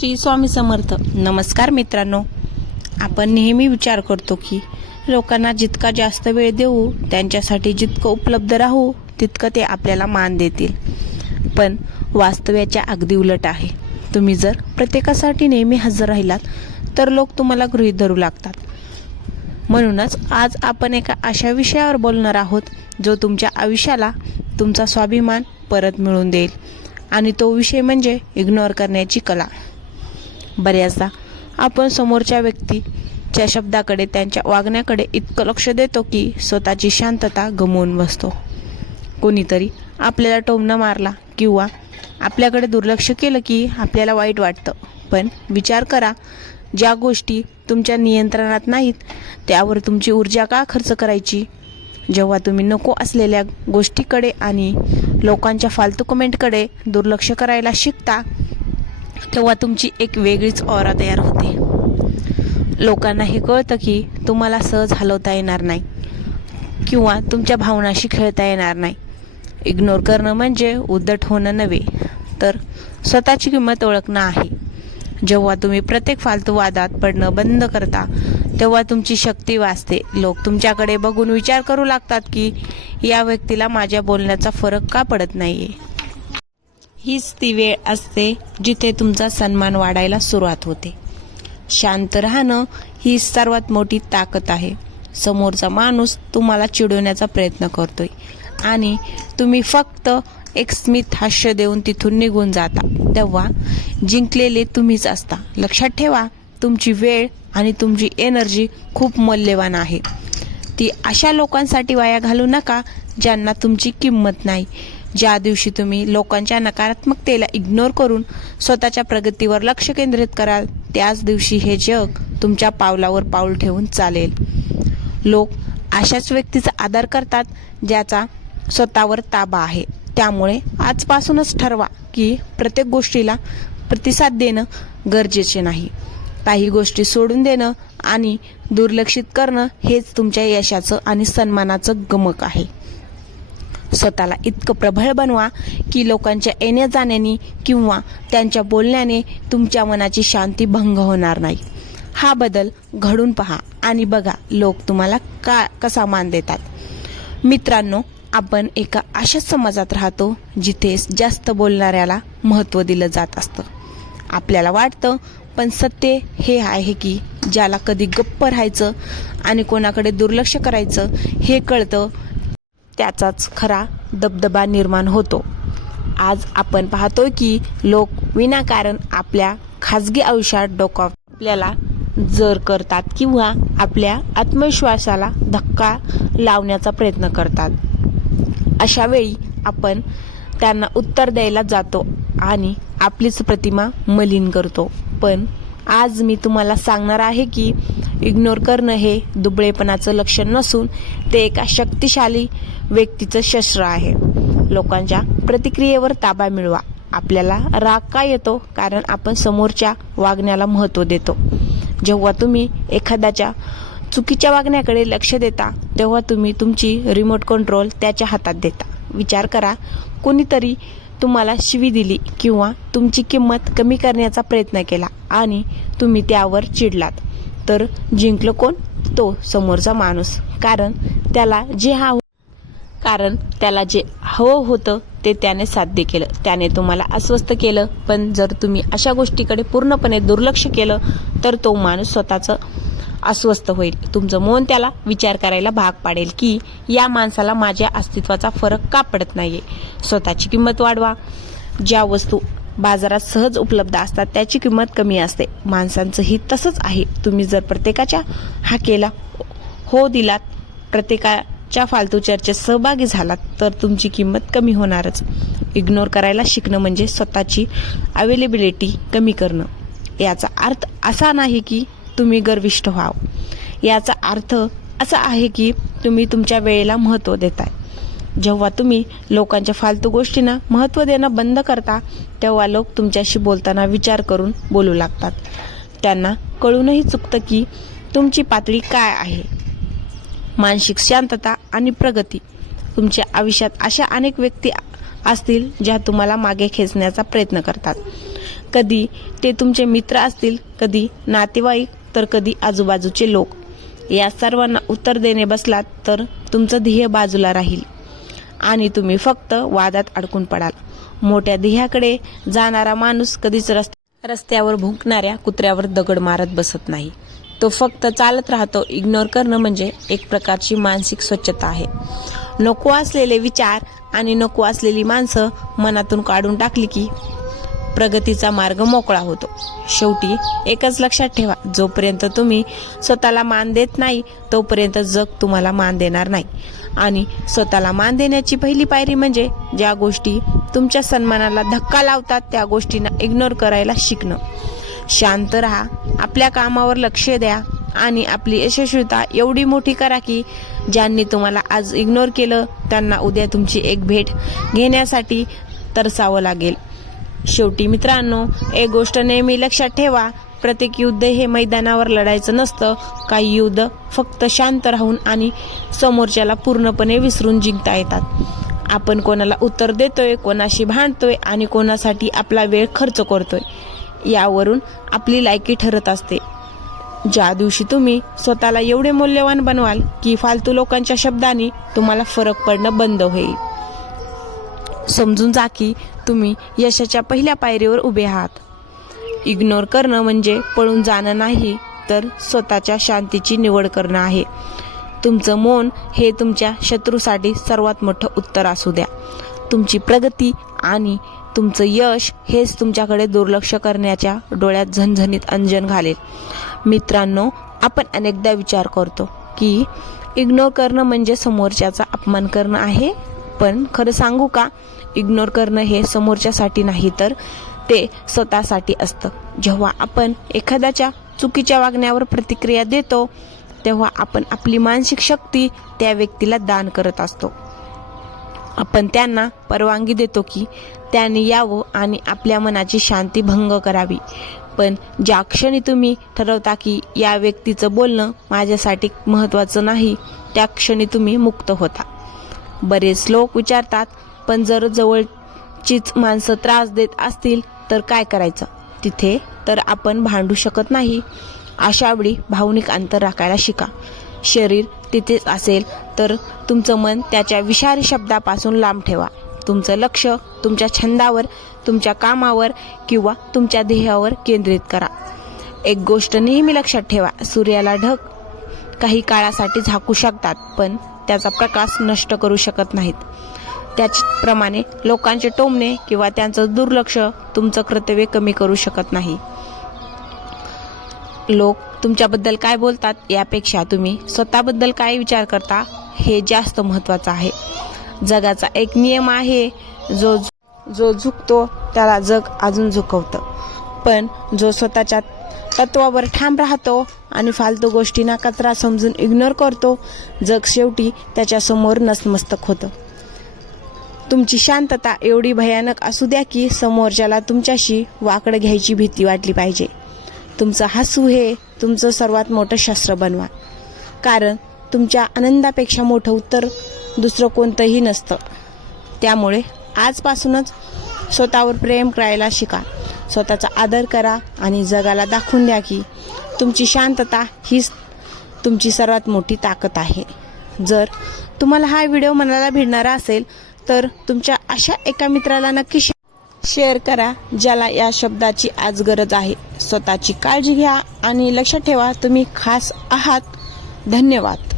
श्री स्वामी समर्थ. नमस्कार मित्रांनो. आपण नेहमी विचार करतो की लोकांना जितका जास्त वेळ देऊ, त्यांच्यासाठी जितकं उपलब्ध राहू, तितकं ते आपल्याला मान देतील. पण वास्तव्याच्या अगदी उलट आहे. तुम्ही जर प्रत्येकासाठी नेहमी हजर राहिलात तर लोक तुम्हाला गृहीत धरू लागतात. म्हणूनच आज आपण एका अशा विषयावर बोलणार आहोत जो तुमच्या आयुष्याला तुमचा स्वाभिमान परत मिळवून देईल. आणि तो विषय म्हणजे इग्नोर करण्याची कला. बऱ्याचदा आपण समोरच्या व्यक्तीच्या शब्दाकडे, त्यांच्या वागण्याकडे इतकं लक्ष देतो की स्वतःची शांतता गमावून बसतो. कोणीतरी आपल्याला टोमणा मारला किंवा आपल्याकडे दुर्लक्ष केलं की आपल्याला वाईट वाटतं. पण विचार करा, ज्या गोष्टी तुमच्या नियंत्रणात नाहीत त्यावर तुमची ऊर्जा का खर्च करायची? जेव्हा तुम्ही नको असलेल्या गोष्टीकडे आणि लोकांच्या फालतू कमेंटकडे दुर्लक्ष करायला शिकता, तेव्हा तुमची एक वेगळीच ऑरा तयार होते. लोकांना हे कळतं की तुम्हाला सहज हलवता येणार नाही किंवा तुमच्या भावनाशी खेळता येणार नाही. इग्नोर करणं म्हणजे उद्धट होणं नव्हे, तर स्वतःची किंमत ओळखणं आहे. जेव्हा तुम्ही प्रत्येक फालतू वादात पडणं बंद करता, तेव्हा तुमची शक्ती वाचते. लोक तुमच्याकडे बघून विचार करू लागतात की या व्यक्तीला माझ्या बोलण्याचा फरक का पडत नाहीये. हीच ती वेळ असते जिथे तुमचा सन्मान वाढायला सुरुवात होते. शांत राहणं ही सर्वात मोठी ताकद आहे. समोरचा माणूस तुम्हाला चिडवण्याचा प्रयत्न करतोय आणि तुम्ही फक्त एक स्मित हास्य देऊन तिथून निघून जाता, तेव्हा जिंकलेले तुम्हीच असता. लक्षात ठेवा, तुमची वेळ आणि तुमची एनर्जी खूप मौल्यवान आहे. ती अशा लोकांसाठी वाया घालू नका ज्यांना तुमची किंमत नाही. ज्या दिवशी तुम्ही लोकांच्या नकारात्मकतेला इग्नोर करून स्वतःच्या प्रगतीवर लक्ष केंद्रित कराल, त्याच दिवशी हे जग तुमच्या पावलावर पाऊल ठेवून चालेल. लोक अशाच व्यक्तीचा आदर करतात ज्याचा स्वतःवर ताबा आहे. त्यामुळे आजपासूनच ठरवा की प्रत्येक गोष्टीला प्रतिसाद देणं गरजेचे नाही. काही गोष्टी सोडून देणं आणि दुर्लक्षित करणं हेच तुमच्या यशाचं आणि सन्मानाचं गमक आहे. स्वतःला इतकं प्रबळ बनवा की लोकांच्या येण्या जाण्याने किंवा त्यांच्या बोलण्याने तुमच्या मनाची शांती भंग होणार नाही. हा बदल घडून पहा आणि बघा लोक तुम्हाला कसा मान देतात. मित्रांनो, आपण एका अशाच समाजात राहतो जिथे जास्त बोलणाऱ्याला महत्त्व दिलं जात असतं. आपल्याला वाटतं, पण सत्य हे आहे की ज्याला कधी गप्प राहायचं आणि कोणाकडे दुर्लक्ष करायचं हे कळतं, त्याचाच खरा दबदबा निर्माण होतो. आज आपण पाहतोय की लोक विनाकारण आपल्या खाजगी आयुष्यात डोकं आपल्याला जर करतात किंवा आपल्या आत्मविश्वासाला धक्का लावण्याचा प्रयत्न करतात. अशा वेळी आपण त्यांना उत्तर द्यायला जातो आणि आपलीच प्रतिमा मलिन करतो. पण आज मी तुम्हाला सांगणार आहे की इग्नोर करणं हे दुबळेपणाचं लक्षण नसून ते एका शक्तिशाली व्यक्तीचं शस्त्र आहे. लोकांच्या प्रतिक्रियेवर ताबा मिळवा. आपल्याला राग का येतो? कारण आपण समोरच्या वागण्याला महत्त्व देतो. जेव्हा तुम्ही एखाद्याच्या चुकीच्या वागण्याकडे लक्ष देता, तेव्हा तुम्ही तुमची रिमोट कंट्रोल त्याच्या हातात देता. विचार करा, कोणीतरी तुम्हाला शिवी दिली किंवा तुमची किंमत कमी करण्याचा प्रयत्न केला आणि तुम्ही त्यावर चिडलात, तर जिंकलं कोण? तो समोरचा माणूस. कारण त्याला जे हवं होतं ते त्याने साध्य केलं. त्याने तुम्हाला अस्वस्थ केलं. पण जर तुम्ही अशा गोष्टीकडे पूर्णपणे दुर्लक्ष केलं तर तो माणूस स्वतःचं अस्वस्थ होईल. तुमचं मन त्याला विचार करायला भाग पाडेल की या माणसाला माझ्या अस्तित्वाचा फरक का पडत नाहीये. स्वतःची किंमत वाढवा. ज्या वस्तू बाजारात सहज उपलब्ध असतात त्याची किंमत कमी असते. माणसांचंही तसंच आहे. तुम्ही जर प्रत्येकाच्या हाकेला हो दिलात, प्रत्येकाच्या फालतू चर्चेत सहभागी झालात, तर तुमची किंमत कमी होणारच. इग्नोर करायला शिकणं म्हणजे स्वतःची अवेलेबिलिटी कमी करणं. याचा अर्थ असा नाही की तुम्ही गर्विष्ठ व्हावं. याचा अर्थ असा आहे की तुम्ही तुमच्या वेळेला महत्त्व देताय. जेव्हा तुम्ही लोकांच्या फालतू गोष्टींना महत्त्व देणं बंद करता, तेव्हा लोक तुमच्याशी बोलताना विचार करून बोलू लागतात. त्यांना कळूनही चुकतं की तुमची पातळी काय आहे. मानसिक शांतता आणि प्रगती. तुमच्या आयुष्यात अशा अनेक व्यक्ती असतील ज्या तुम्हाला मागे खेचण्याचा प्रयत्न करतात. कधी ते तुमचे मित्र असतील, कधी नातेवाईक, तर कधी आजूबाजूचे लोक. या सर्वांना उत्तर देणे बसलात तर तुमचं ध्येय बाजूला राहील आणि तुम्ही फक्त वादात अडकून पडाल. मोठ्या ध्येयाकडे जाणारा माणूस कधीच रस्त्यावर भुंकणाऱ्या कुत्र्यावर दगड मारत बसत नाही. तो फक्त चालत राहतो. इग्नोर करणं म्हणजे एक प्रकारची मानसिक स्वच्छता आहे. नको असलेले विचार आणि नको असलेली माणसं मनातून काढून टाकली की प्रगतीचा मार्ग मोकळा होतो. शेवटी एकच लक्षात ठेवा, जोपर्यंत तुम्ही स्वतःला मान देत नाही तोपर्यंत जग तुम्हाला मान देणार नाही. आणि स्वतःला मान देण्याची पहिली पायरी म्हणजे ज्या गोष्टी तुमच्या सन्मानाला धक्का लावतात त्या गोष्टींना इग्नोर करायला शिकणं. शांत राहा, आपल्या कामावर लक्ष द्या आणि आपली यशस्वीता एवढी मोठी करा की ज्यांनी तुम्हाला आज इग्नोर केलं त्यांना उद्या तुमची एक भेट घेण्यासाठी तरसावं लागेल. शेवटी मित्रांनो, एक गोष्ट नेहमी लक्षात ठेवा, प्रत्येक युद्ध हे मैदानावर लढायचं नसतं. काही युद्ध फक्त शांत राहून आणि समोरच्याला पूर्णपणे विसरून जिंकता येतात. आपण कोणाला उत्तर देतोय, कोणाशी भांडतोय आणि कोणासाठी आपला वेळ खर्च करतोय यावरून आपली लायकी ठरत असते. ज्या दिवशी तुम्ही स्वतःला एवढे मूल्यवान बनवाल की फालतू लोकांच्या शब्दांनी तुम्हाला फरक पडणं बंद होईल. समजून जा की तुम्ही यशाच्या पहिल्या पायरीवर उभे आहात. इग्नोर करणं म्हणजे पळून जाणं नाही, तर स्वतःच्या शांतीची निवड करणं आहे. तुमचं मौन हे तुमच्या शत्रूसाठी सर्वात मोठं उत्तर असू द्या. तुमची प्रगती आणि तुमचं यश हेच तुमच्याकडे दुर्लक्ष करण्याच्या डोळ्यात झणझणीत अंजन घालेल. मित्रांनो, आपण अनेकदा विचार करतो की इग्नोर करणं म्हणजे समोरच्याचा अपमान करणं आहे. पण खरं सांगू का, इग्नोर करणं हे समोरच्यासाठी नाही तर ते स्वतःसाठी असतं. जेव्हा आपण एखाद्याच्या चुकीच्या वागण्यावर प्रतिक्रिया देतो तेव्हा आपण आपली मानसिक शक्ती त्या व्यक्तीला दान करत असतो. आपण त्यांना परवानगी देतो की त्यांनी यावं आणि आपल्या मनाची शांती भंग करावी. पण ज्या क्षणी तुम्ही ठरवता की या व्यक्तीचं बोलणं माझ्यासाठी महत्त्वाचं नाही, त्या क्षणी तुम्ही मुक्त होता. बरेच लोक विचारतात, पण जर जवळचीच माणसं त्रास देत असतील तर काय करायचं? तिथे तर आपण भांडू शकत नाही. अशा वेळी भावनिक अंतर राखायला शिका. शरीर तिथेच असेल तर तुमचं मन त्याच्या विषारी शब्दापासून लांब ठेवा. तुमचं लक्ष तुमच्या छंदावर, तुमच्या कामावर किंवा तुमच्या ध्येयावर केंद्रित करा. एक गोष्ट नेहमी लक्षात ठेवा, सूर्याला ढग काही काळासाठी झाकू शकतात पण त्याचा प्रकाश नष्ट करू शकत नाहीत. त्याचप्रमाणे लोकांचे टोमणे किंवा त्यांचं दुर्लक्ष तुमचं कर्तव्य कमी करू शकत नाही. लोक तुमच्याबद्दल काय बोलतात यापेक्षा तुम्ही स्वतःबद्दल काय विचार करता हे जास्त महत्त्वाचं आहे. जगाचा एक नियम आहे, जो झुकतो त्याला जग अजून झुकवतं. पण जो स्वतःच्या तत्वावर ठाम राहतो आणि फालतू गोष्टींना कचरा समजून इग्नोर करतो, जग शेवटी त्याच्यासमोर नतमस्तक होतं. तुमची शांतता एवढी भयानक असू द्या की समोरच्याला तुमच्याशी वाकडं घ्यायची भीती वाटली पाहिजे. तुमचं हसू हे तुमचं सर्वात मोठं शस्त्र बनवा, कारण तुमच्या आनंदापेक्षा मोठं उत्तर दुसरं कोणतंही नसतं. त्यामुळे आजपासूनच स्वतःवर प्रेम करायला शिका, स्वतःचा आदर करा आणि जगाला दाखवून द्या की तुमची शांतता हीच तुमची सर्वात मोठी ताकद आहे. जर तुम्हाला हा व्हिडिओ मनाला भिडणारा असेल तर तुमच्या अशा एका मित्राला नक्की शेअर करा ज्याला या शब्दाची आज गरज आहे. स्वतःची काळजी घ्या आणि लक्षात ठेवा, तुम्ही खास आहात. धन्यवाद.